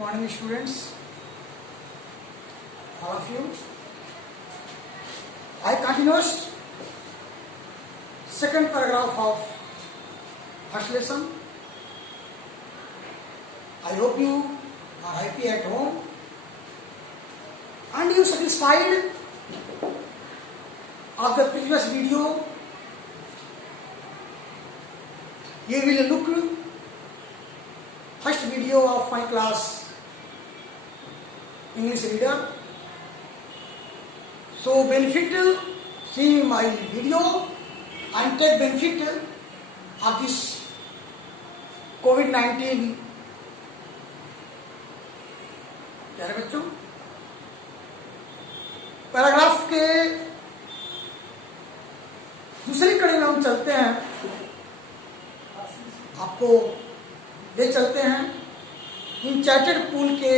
morning, students, all of you. I continues second paragraph of first lesson. I hope you are happy at home and you satisfied of the previous video. You will look first video of my class English reader. So benefit, see my video and take benefit of this COVID-19. क्या है बच्चों? Paragraph के दूसरी कड़ी में हम चलते हैं, आपको ले चलते हैं इनचैटेड पूल के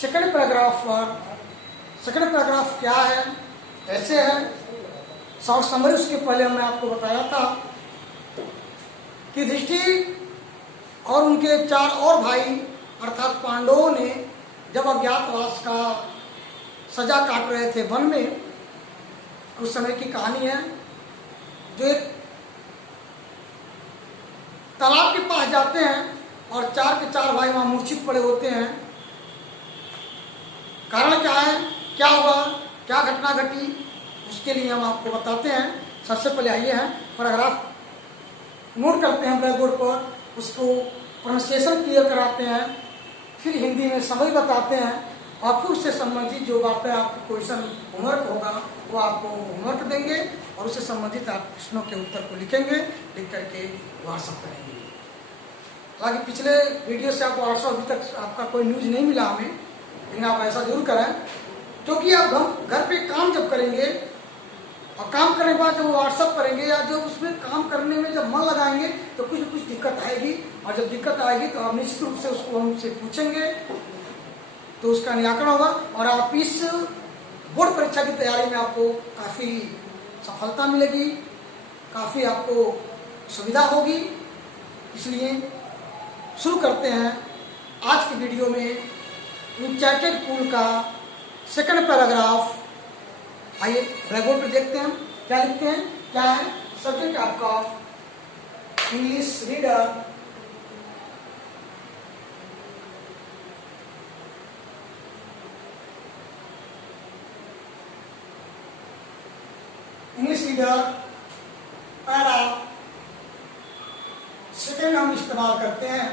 सेकंड पैराग्राफ पर। सेकंड पैराग्राफ क्या है, कैसे है, शॉर्ट समरी उसके पहले मैं आपको बताया था कि युधिष्ठिर और उनके 4 और भाई अर्थात पांडवों ने जब अज्ञातवास का सजा काट रहे थे वन में, उस समय की कहानी है, जो एक तालाब के पास जाते हैं और 4 के 4 भाई वहां मूर्छित पड़े होते हैं। कारण क्या है, क्या हुआ, क्या घटना घटी, उसके लिए हम आपको बताते हैं। सबसे पहले आइए हैं पैराग्राफ नोट करते हैं ब्लैक बोर्ड पर, उसको प्रोनाउंसिएशन क्लियर कराते हैं, फिर हिंदी में समझ बताते हैं और फिर उससे संबंधित जो बातें आपको क्वेश्चन होमवर्क होगा वो आपको होमवर्क देंगे और उससे संबंधित आप प्रश्नों के उत्तर को लिखेंगे, लिख करके व्हाट्सअप करेंगे। हालांकि पिछले वीडियो से आपको व्हाट्सअप अभी तक आपका कोई न्यूज नहीं मिला हमें, लेकिन आप ऐसा जरूर करें, क्योंकि अब हम घर पे काम जब करेंगे और काम करने के बाद जब व्हाट्सअप करेंगे या जब उसमें काम करने में जब मन लगाएंगे तो कुछ न कुछ दिक्कत आएगी, और जब दिक्कत आएगी तो आप निश्चित रूप से उसको हमसे पूछेंगे तो उसका निराकरण होगा और आप इस बोर्ड परीक्षा की तैयारी में आपको काफ़ी सफलता मिलेगी, काफ़ी आपको सुविधा होगी। इसलिए शुरू करते हैं आज की वीडियो में इनचैटेड पूल का सेकंड पैराग्राफ। आइए ब्लैक बोर्ड पर देखते हैं क्या लिखते हैं। क्या है सब्जेक्ट आपका English reader. English reader para second हम इस्तेमाल करते हैं।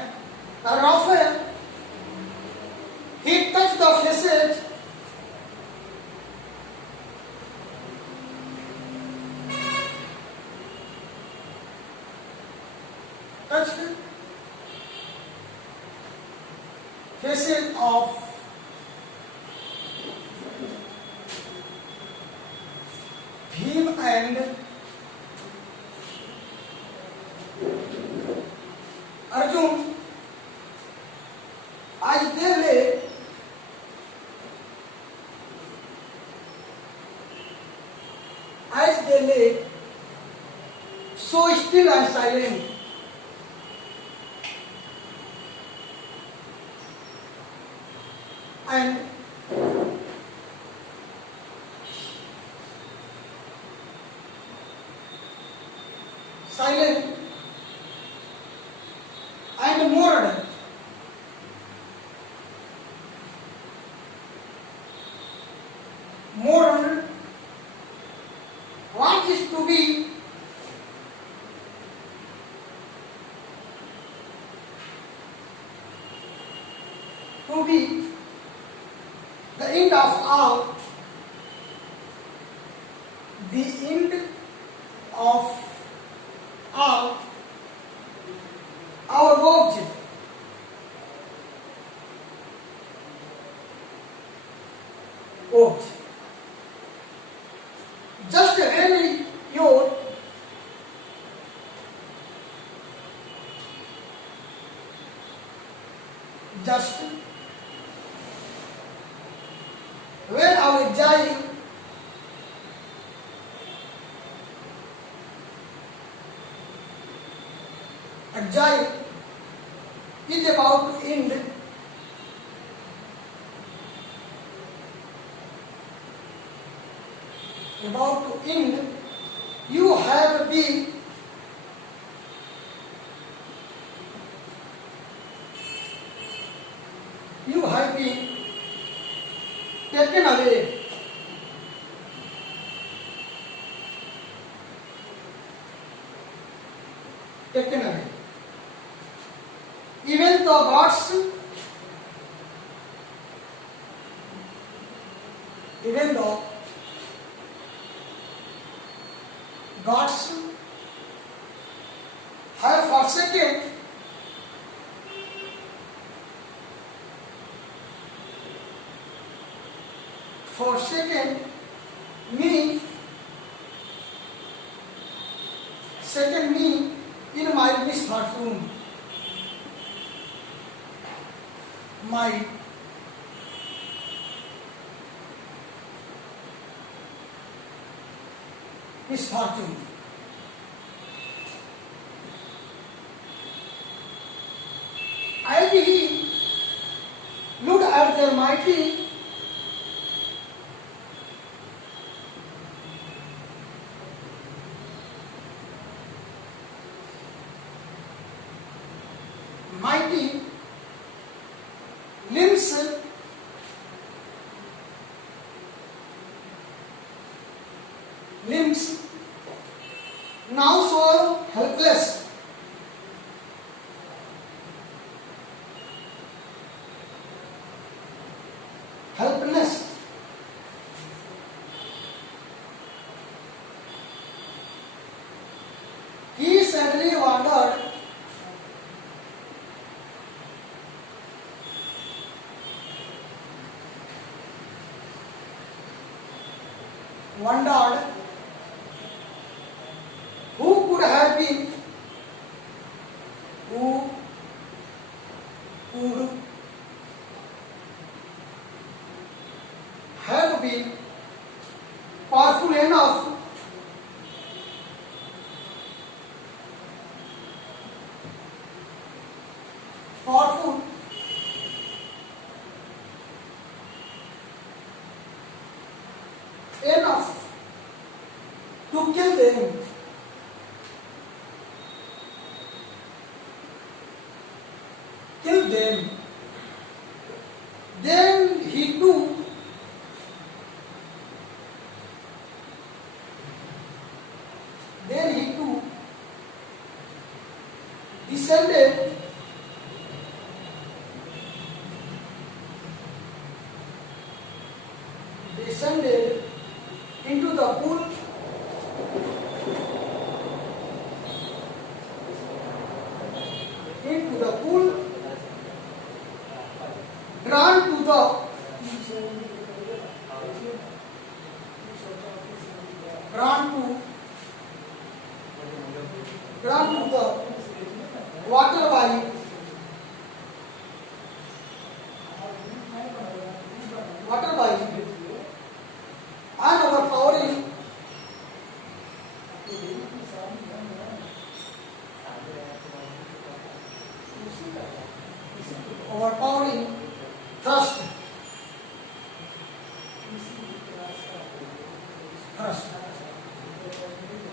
पैराग्राफ है he touch the faces of Bhim and Arjun as they lay so still and silent. And silent and mourned. Mourned what is to be the end of all, the end of all our object. Just when your just when our exile is about to end, about to end, you have been taken away. Taken away. Even the gods, even the gods have forsaken me, in my misfortune, my misfortune. As he looked at their mighty limbs, now so helpless, helpless, he sadly wondered who could have been, who could have been powerful enough to kill them. Kill them. Then he too descended into the pool drawn to the water by and overpowering thrust.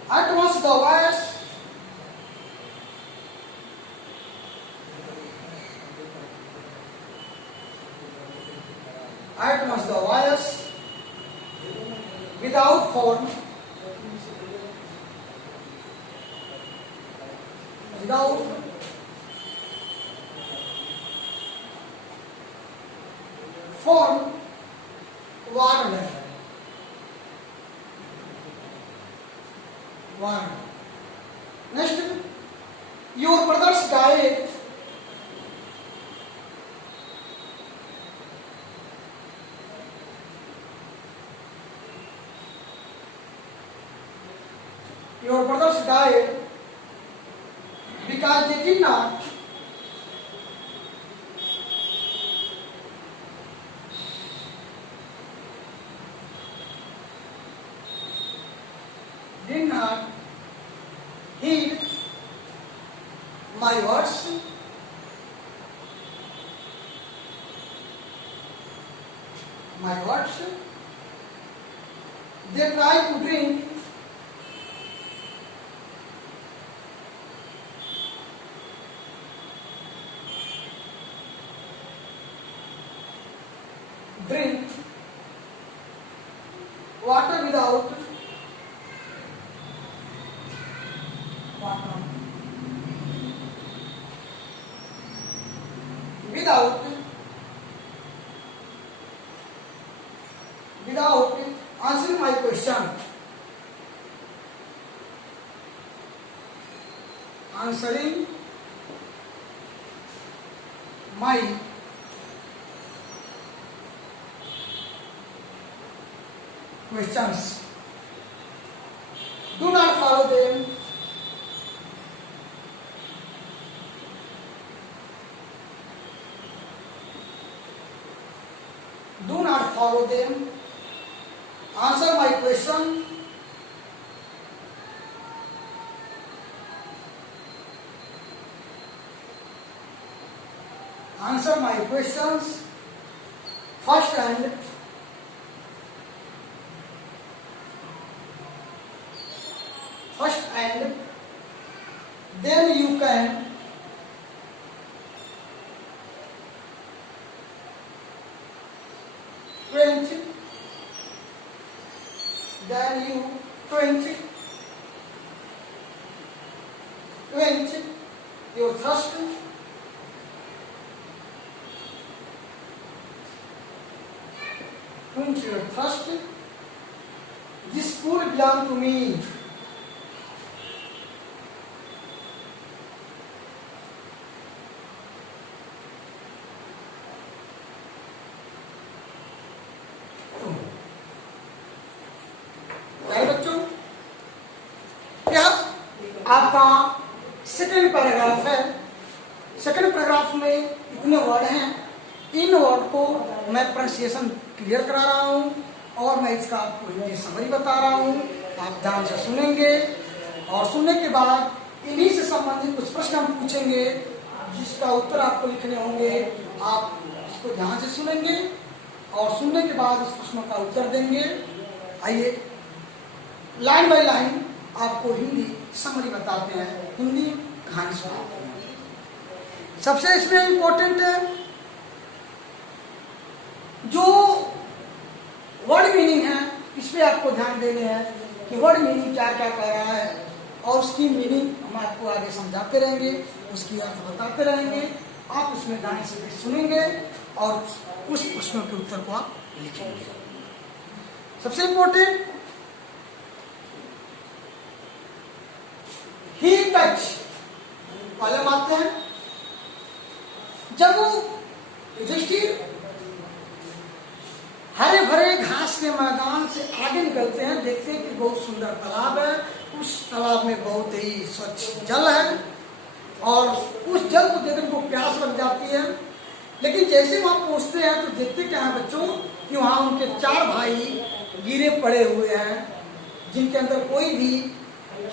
At once the wires without form, warned. Next, your brothers died. Your brothers died because they did not heed my words, they try to drink water without water without answering my question. Answering my questions. Do not follow them. Do not follow them. Answer my question. Answer my questions. First and then you can quench your thirst. Quench your thirst. This pool belongs to me. बच्चों, यह आपका second paragraph है। Second paragraph में इतने word हैं। इन word को मैं pronunciation clear करा रहा हूँ और मैं इसका आपको हिंदी समरी बता रहा हूँ। आप ध्यान से सुनेंगे और सुनने के बाद इन्हीं से संबंधित कुछ प्रश्न हम पूछेंगे जिसका उत्तर आपको लिखने होंगे। आप इसको ध्यान से सुनेंगे और सुनने के बाद उस प्रश्नों का उत्तर देंगे। आइए लाइन बाय लाइन आपको हिंदी समरी बताते हैं, हिंदी कहानी सुनाते हैं। सबसे इसमें इंपॉर्टेंट है जो वर्ड मीनिंग है, इस पे आपको ध्यान देने हैं कि वर्ड मीनिंग क्या क्या कह रहा है और उसकी मीनिंग हम आपको आगे समझाते रहेंगे, उसकी अर्थ बताते रहेंगे। आप उसमें ध्यान से सुनेंगे और उस प्रश्नों के उत्तर को आप लिखेंगे। सबसे इंपॉर्टेंट ही टच, पहले हम आते हैं। जब युधिष्ठिर हरे भरे घास के मैदान से आगे निकलते हैं, देखते हैं कि बहुत सुंदर तालाब है। उस तालाब में बहुत ही स्वच्छ जल है और उस जल को देखकर को प्यास लग जाती है। लेकिन जैसे वहां पहुंचते हैं तो देखते क्या है बच्चों कि वहां उनके 4 भाई गिरे पड़े हुए हैं जिनके अंदर कोई भी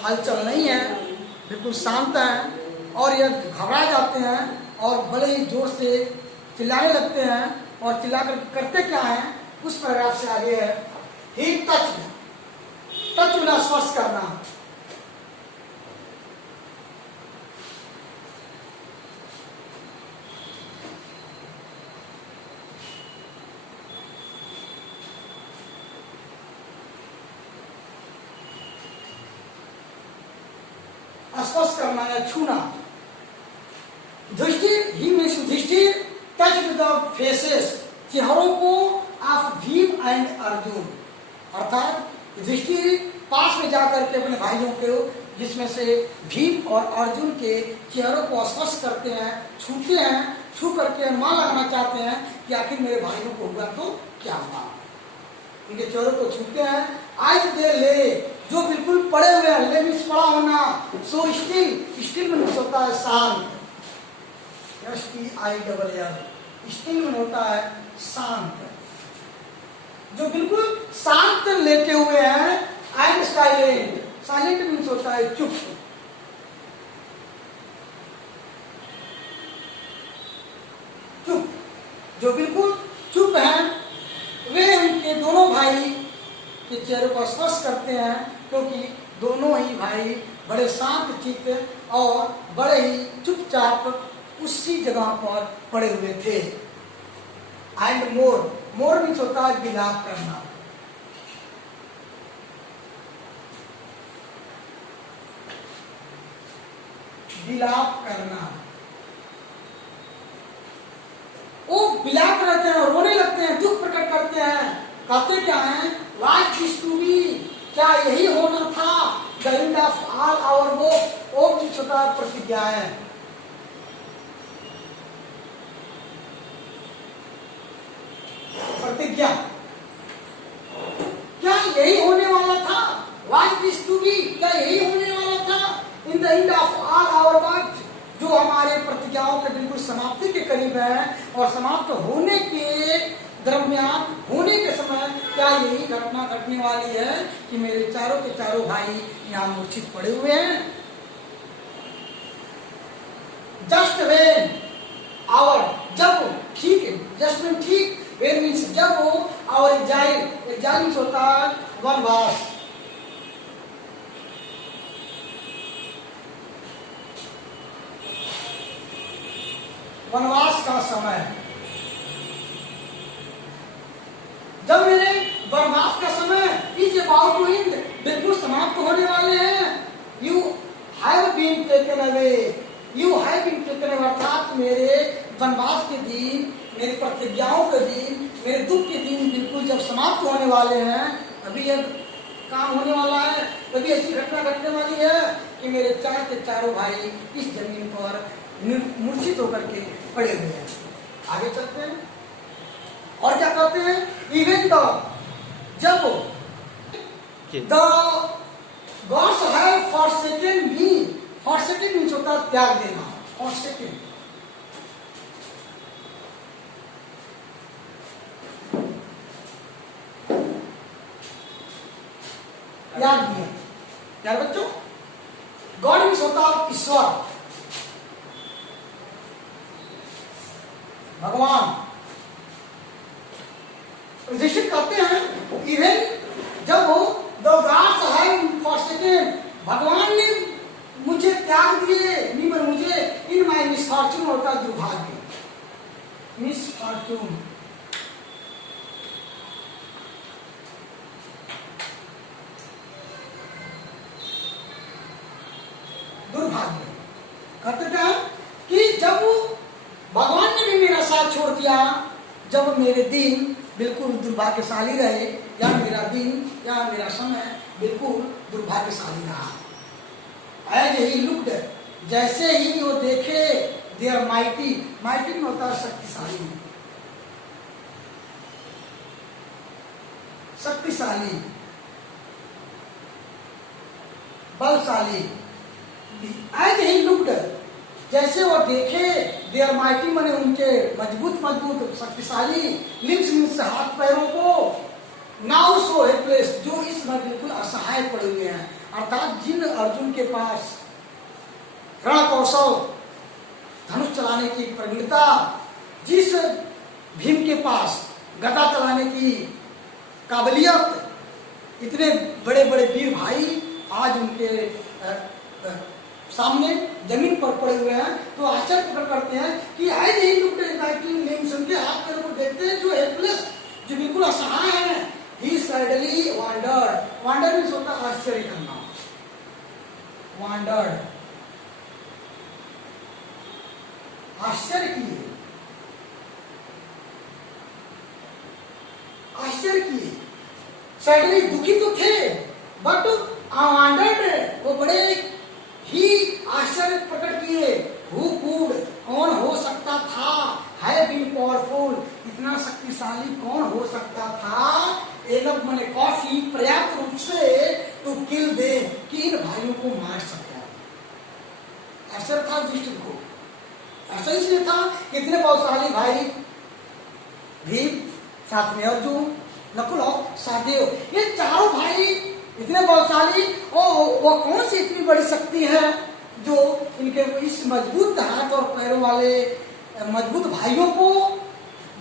हलचल नहीं है, बिल्कुल शांत है। और यह घबरा जाते हैं और बड़े ही जोर से चिल्लाने लगते हैं और चिल्लाकर करते क्या है उस पैराग्राफ से आगे है। ही टच बिना स्पर्श करना। स्पर्श करना या छूना। युधिष्ठिर टच द फेसेस, चेहरों को ऑफ भीम एंड अर्जुन। अर्थात युधिष्ठिर पास में जाकर के अपने भाइयों के जिसमें से भीम और अर्जुन के चेहरों को स्पर्श करते हैं, छूते हैं, छू करके अनुमान लगाना चाहते हैं कि आखिर मेरे भाइयों को हुआ तो क्या हुआ। उनके चेहरों को छूते हैं। आज दे ले, जो बिल्कुल पड़े हुए हैं, ले मीन्स पड़ा होना। सो स्टिल में होता है शांत, स्टिल में होता है शांत। जो बिल्कुल शांत लेटे हुए हैं। एंड साइलेंट मीन्स होता है चुप। जो बिल्कुल चुप हैं वे उनके दोनों भाई के चेहरे को स्पर्श करते हैं, क्योंकि दोनों ही भाई बड़े शांत चित्त और बड़े ही चुपचाप उसी जगह पर पड़े हुए थे। एंड मोर मीन्स होता है विलाप करना। विलाप करना, वो विलाप रहते हैं, रोने लगते हैं, दुख प्रकट करते हैं। कहते क्या है? वाज दिस टू बी, क्या यही होना था? The end of all our वो छोटा प्रतिज्ञा है। प्रतिज्ञा, क्या यही होने वाला था? वाज दिस टू बी, क्या यही होने वाला था? In the end of all our words, जो हमारे प्रतिज्ञाओं के बिल्कुल समाप्ति के करीब है और समाप्त होने के दरमियान, होने के समय क्या यही घटना घटने वाली है कि मेरे चारों के चारों भाई यहाँ मूर्छित पड़े हुए हैं। जस्ट वेन आवर, जब ठीक, जस्ट वेन ठीक, वेन मीन्स जब, आवर एग्जाइल मीन्स होता है वनवास। वनवास का समय, जब मेरे वनवास का समय इज अबाउट टू एंड, बिल्कुल समाप्त होने वाले हैं। You have been taken away, you have been taken away, अर्थात मेरे वनवास के दिन, मेरी प्रतिज्ञाओं के दिन, मेरे दुख के दिन बिल्कुल जब समाप्त होने वाले हैं, अभी यह काम होने वाला है, तभी ऐसी घटना घटने वाली है कि मेरे चार के चारों भाई इस जमीन पर मूर्छित होकर के पड़े हुए हैं। आगे चलते हैं और क्या कहते हैं? इवन द, जब the gods have forsaken me, forsaken means होता है त्याग देना, फॉरसेकन, त्याग दिया। यार बच्चों, गॉड मीन्स होता है ईश्वर, भगवान। ऋषि कहते हैं इवन जब द गॉड्स हैव फॉरसेकन, भगवान ने मुझे त्याग दिए, मुझे इन माय मिसफॉर्चून होता दुर्भाग्य, मिसफॉर्चून, दुर्भाग्य। कहते क्या कि जब भगवान ने भी मेरा साथ छोड़ दिया, जब मेरे दिन बिल्कुल दुर्भाग्यशाली रहे, या मेरा दिन या मेरा समय बिल्कुल दुर्भाग्यशाली रहा। एज ही लुक्ड, जैसे ही वो देखे, देयर माइटी, माइटी में होता है शक्तिशाली, शक्तिशाली, बलशाली। एज ही लुक्ड, जैसे वो देखे, देयर माइटी माने उनके मजबूत मजबूत शक्तिशाली, लिम्स मीन्स हाथ पैरों को, नाउ सो हेल्पलेस, जो इस समय बिल्कुल असहाय पड़े हुए हैं। अर्थात जिन अर्जुन के पास रण कौशल, धनुष चलाने की प्रवीणता, जिस भीम के पास गदा चलाने की काबिलियत, इतने बड़े बड़े वीर भाई आज उनके सामने जमीन पर पड़े हुए हैं, तो आश्चर्य प्रकट करते हैं कि आज ही उनके हाथ पैरों को देखते हैं जो हेल्पलेस, जो बिल्कुल असहाय है। He suddenly wandered, wander means होता है आश्चर्य करना, वांडर्ड, आश्चर्य किए, आश्चर्य किए। सडनली दुखी तो थे, बट वांडर्ड, वो बड़े ही आश्चर्य प्रकट किए। हु कुड, कौन हो सकता था, है बीन पावरफुल, इतना शक्तिशाली कौन हो सकता था, एनफ माने काफी, पर्याप्त रूप से टू किल दे, कि इन भाइयों को मार सकता। आश्चर्य था युधिष्ठिर को, ऐसा इसलिए था कि इतने बलशाली भाई भीम, साथ में अर्जुन, नकुल और सहदेव, ये चारों भाई इतने बलशाली, वो कौन सी इतनी बड़ी शक्ति है जो इनके इस मजबूत हाथ और पैरों वाले मजबूत भाइयों को,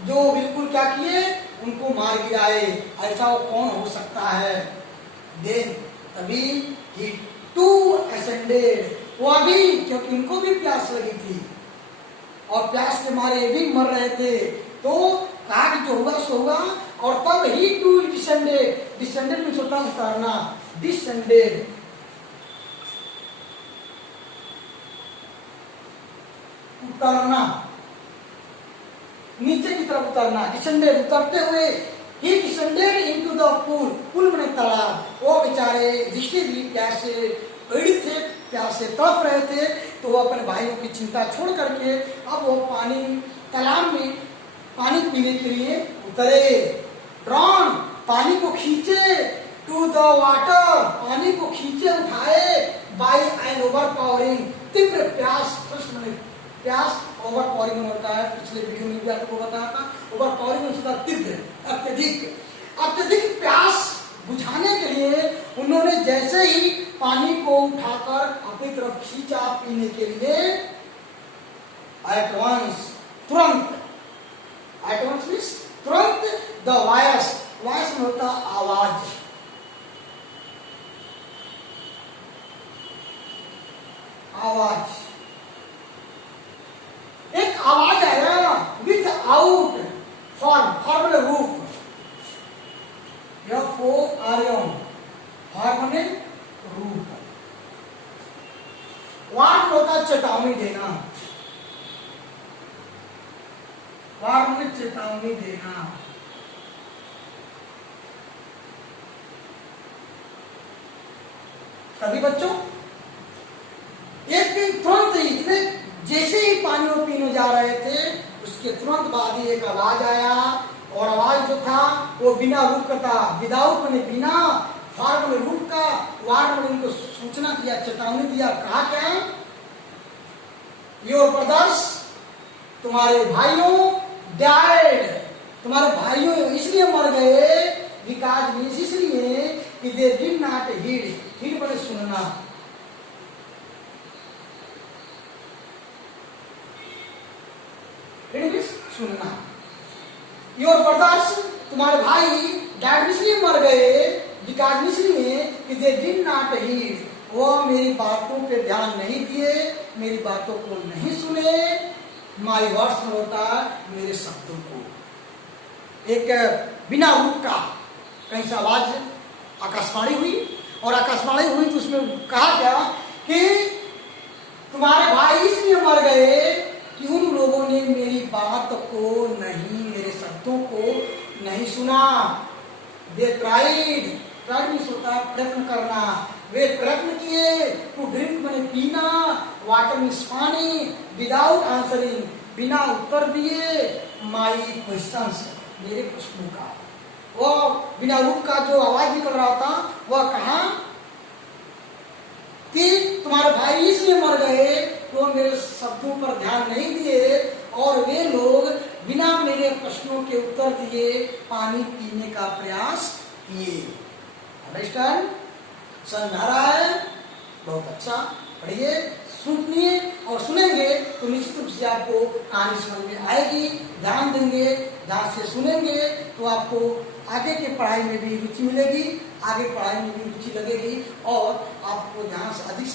जो बिल्कुल क्या किए, उनको मार गिराए, ऐसा वो कौन हो सकता है? देन तभी ही टू असेंडेड, वो अभी, क्योंकि उनको भी प्यास लगी थी और प्यास के मारे भी मर रहे थे, तो कहा कि जो होगा सो होगा। और तब ही टू डिसेंडेड, डिसेंडेड में होता उतारना, डिसेंडेड उतरना, नीचे की तरफ उतरना, डिसेंडेड उतरते हुए, he descended into the pool, pool में तालाब। वो बेचारे जिसके भी प्यासे पीड़ित थे, प्यासे तड़प रहे थे, तो वो अपने भाइयों की चिंता छोड़ करके अब वो पानी, तालाब में पानी पीने के लिए उतरे। ड्रॉन, पानी को खींचे, टू द वाटर, पानी को खींचे उठाए, बाय एन ओवरपावरिंग, तीव्र प्यास, प्यास ओवर पावरिंग होता है, पिछले वीडियो में भी आपको बताया था। ओवर पावरिंग होता है तीव्र, अत्यधिक प्यास बुझाने के लिए उन्होंने जैसे ही पानी को उठाकर अपनी तरफ खींचा पीने के लिए, एट वंस, तुरंत, एट वंस मींस तुरंत, द वॉइस, वॉइस में होता आवाज, आवाज, एक आवाज आया, विथ आउट फॉर्म, फॉर्मल रूप, यह फो आर्यम, फॉर्मल रूप, वार्म होता चेतावनी देना, वार्म में चेतावनी देना। तभी बच्चों एक दिन तुरंत ही, जैसे ही पानी वो पीने जा रहे थे, उसके तुरंत बाद ही एक आवाज आया, और आवाज जो था वो बिना रूप का था, विदाउट मैंने बिना, फॉर्मल रूप का, वार्ड में उनको सूचना दिया, चेतावनी दिया। कहा क्या? योर ब्रदर्स, तुम्हारे भाइयों, डाइड, तुम्हारे भाइयों इसलिए मर गए, बिकॉज मींस इसलिए कि they did not heed, heed बड़े सुनना, सुनना। योर ब्रदर्स, तुम्हारे भाई, डैड इसलिए मर गए, बिकॉज इसलिए कि दे डिड नॉट हीड, वो मेरी बातों पे ध्यान नहीं दिए, मेरी बातों को नहीं सुने, माई वर्ड्स में होता है मेरे शब्दों को। एक बिना रूप का कहीं से आवाज आकाशवाणी हुई, और आकाशवाणी हुई तो उसमें कहा गया कि तुम्हारे भाई इसलिए मर गए कि उन लोगों ने मेरी बात को नहीं, मेरे शब्दों को नहीं सुना। दे ट्राइड, ट्राइड मींस होता है प्रयत्न करना, वे प्रयत्न किए, टू ड्रिंक मैंने पीना, वाटर मींस पानी, विदाउट आंसरिंग, बिना उत्तर दिए, माई क्वेश्चंस, मेरे प्रश्नों का। वो बिना रूप का जो आवाज निकल रहा था, वह कहा कि तुम्हारे भाई इसलिए मर गए तो मेरे शब्दों पर ध्यान नहीं दिए, और वे लोग बिना मेरे प्रश्नों के उत्तर दिए पानी पीने का प्रयास किए। अंडरस्टैंड? समझ आ रहा है? बहुत अच्छा, पढ़िए, सुनिए, और सुनेंगे तो निश्चित रूप से आपको कहानी समझ में आएगी। ध्यान देंगे, ध्यान से सुनेंगे तो आपको आगे की पढ़ाई में भी रुचि मिलेगी, आगे पढ़ाई में भी रुचि लगेगी, और आपको ध्यान से अधिक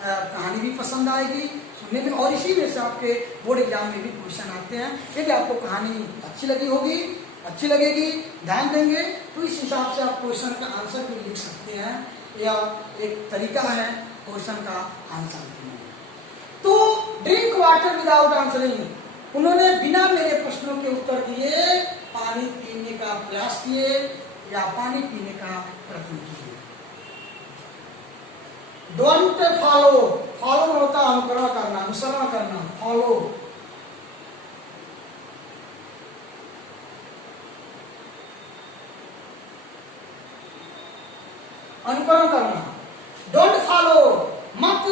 कहानी भी पसंद आएगी सुनने में, और इसी में से आपके बोर्ड एग्जाम में भी क्वेश्चन आते हैं। यदि आपको कहानी अच्छी लगी होगी, अच्छी लगेगी, ध्यान देंगे तो इस हिसाब से आप क्वेश्चन का आंसर भी लिख सकते हैं, या एक तरीका है क्वेश्चन का आंसर लिखने का। तो ड्रिंक वाटर विदाउट आंसरिंग, उन्होंने बिना मेरे प्रश्नों के उत्तर दिए पानी पीने का प्रयास किए, या पानी पीने का प्रयत्न किए। डोंट फॉलो, फॉलो होता अनुकरण करना, अनुसरण करना, फॉलो। अनुकरण करना, डोंट फॉलो, मत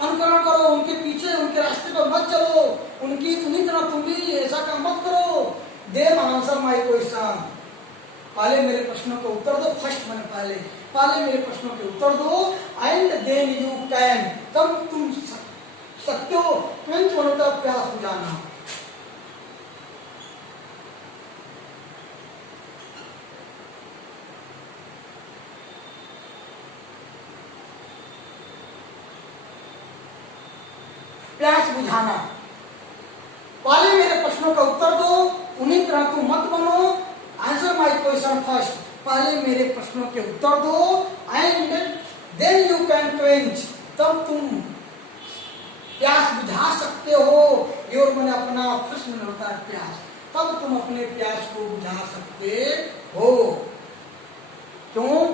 अनुकरण करो, उनके पीछे, उनके रास्ते पर मत चलो, उनकी सुनी तरह तुम भी ऐसा काम मत करो। देम आंसर माई क्वेश्चन, पहले मेरे प्रश्नों को उत्तर दो, फर्स्ट मैंने पहले मेरे प्रश्नों के उत्तर दो, एंड देन यू कैन, तब तुम सकते हो तुरंत मनोता प्यास बुझाना। प्यास बुझाना। पहले मेरे प्रश्नों का उत्तर दो, उन्हीं तरह तुम मत बनो। आंसर माय क्वेश्चन फर्स्ट, पहले मेरे प्रश्नों के उत्तर दो and then you can quench, तब तुम प्यास बुझा सकते हो। ये और मैंने अपना प्रश्न में होता है प्यास, तब तुम अपने प्यास को बुझा सकते हो। क्यों?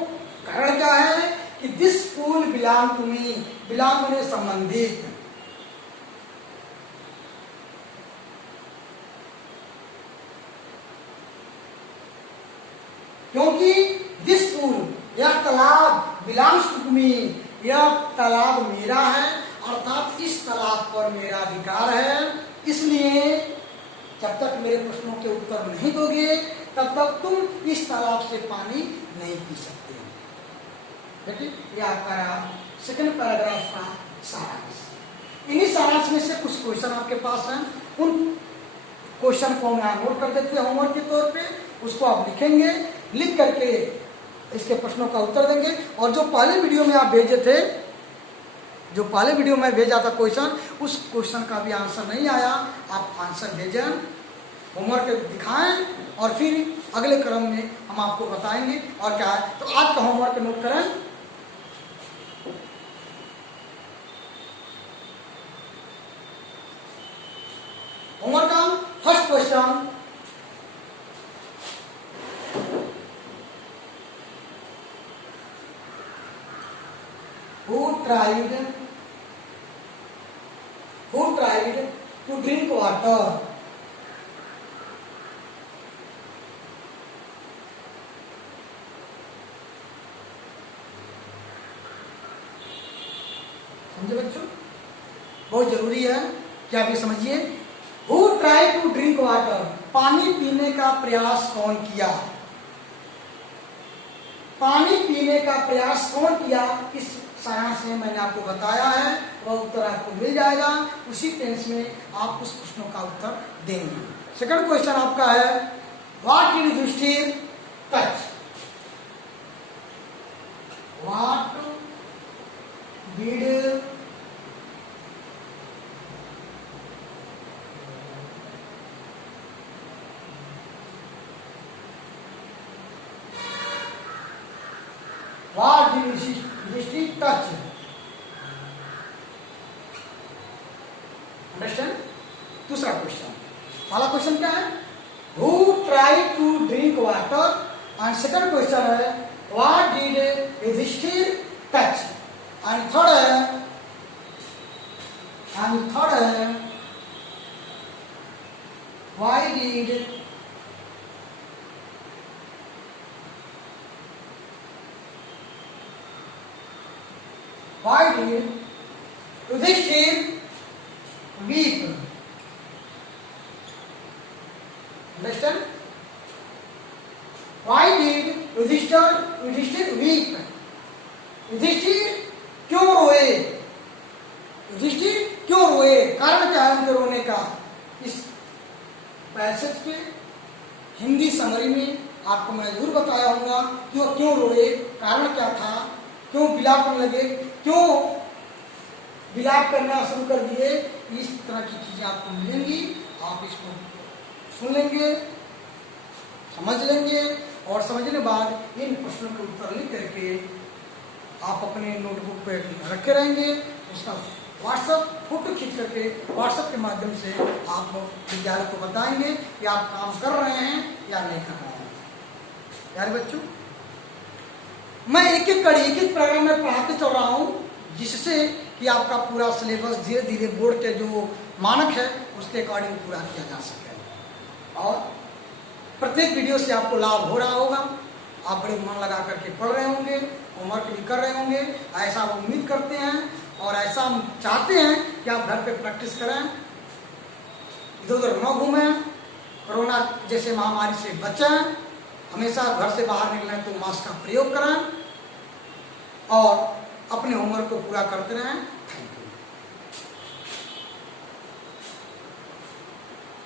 कारण क्या है कि this pool belong to me, belong मैंने संबंधित। क्योंकि दिस पूल, यह तालाब बिलोंग्स टू मी, यह तालाब मेरा है, अर्थात इस तालाब पर मेरा अधिकार है। इसलिए जब तक मेरे प्रश्नों के उत्तर नहीं दोगे तब तक तुम इस तालाब से पानी नहीं पी सकते। देखिए ये आपका सेकंड पैराग्राफ का सारांश। इन्हीं सारांश में से कुछ क्वेश्चन आपके पास हैं, उन क्वेश्चन को हम नोट कर देते हैं होमवर्क के तौर पे। उसको आप लिखेंगे, लिख करके इसके प्रश्नों का उत्तर देंगे। और जो पहले वीडियो में आप भेजे थे, जो पहले वीडियो में भेजा था क्वेश्चन, उस क्वेश्चन का भी आंसर नहीं आया, आप आंसर भेजें, होमवर्क दिखाएं और फिर अगले क्रम में हम आपको बताएंगे और क्या है। तो आज का होमवर्क नोट करें। होमवर्क का first question, who tried to drink water? समझे बच्चों? बहुत जरूरी है कि आप ये समझिए। Who tried to drink water? पानी पीने का प्रयास कौन किया? पानी पीने का प्रयास कौन किया? इस सारांश में मैंने आपको बताया है, वह उत्तर आपको मिल जाएगा। उसी टेंस में आप उस प्रश्नों का उत्तर देंगे। सेकंड क्वेश्चन आपका है, what did Yudhishthir touch? What did Yuधिष्ठिर touch? अंडरस्टैंड? दूसरा क्वेश्चन, पहला क्वेश्चन क्या है? Who tried to drink water? And second question है, What did Yudhishthir touch? And third है, Why did Yudhishthir weep? Understand? Why did Yudhishthir weep? Yudhishthir क्यों रोए? युधिष्ठिर क्यों रोए? कारण क्या है उनके रोने का? इस पैसेज के हिंदी समरी में आपको मैं जरूर बताया होगा कि वो क्यों रोए, कारण क्या था, क्यों विलाप करने लगे, क्यों विलाप करना शुरू कर दिए। इस तरह की चीजें आपको मिलेंगी, आप इसको सुन लेंगे, समझ लेंगे और समझने के बाद इन प्रश्नों के उत्तर लिख करके आप अपने नोटबुक पे रखे रहेंगे। उसका व्हाट्सएप फोटो खींच करके व्हाट्सएप के माध्यम से आप विद्यालय को बताएंगे कि आप काम कर रहे हैं या नहीं कर रहे हैं। यार बच्चों, मैं एक एक प्रोग्राम में पढ़ाते चल रहा हूँ, जिससे कि आपका पूरा सिलेबस धीरे धीरे बोर्ड के जो मानक है उसके अकॉर्डिंग पूरा किया जा सके। और प्रत्येक वीडियो से आपको लाभ हो रहा होगा, आप बड़े मन लगा करके पढ़ रहे होंगे, होमवर्क भी कर रहे होंगे, ऐसा हम उम्मीद करते हैं और ऐसा हम चाहते हैं कि आप घर पे प्रैक्टिस करें, इधर उधर न घूमें, कोरोना जैसे महामारी से बचें, हमेशा घर से बाहर निकलें तो मास्क का प्रयोग करें और अपने होमवर्क को पूरा करते रहें। Thank you.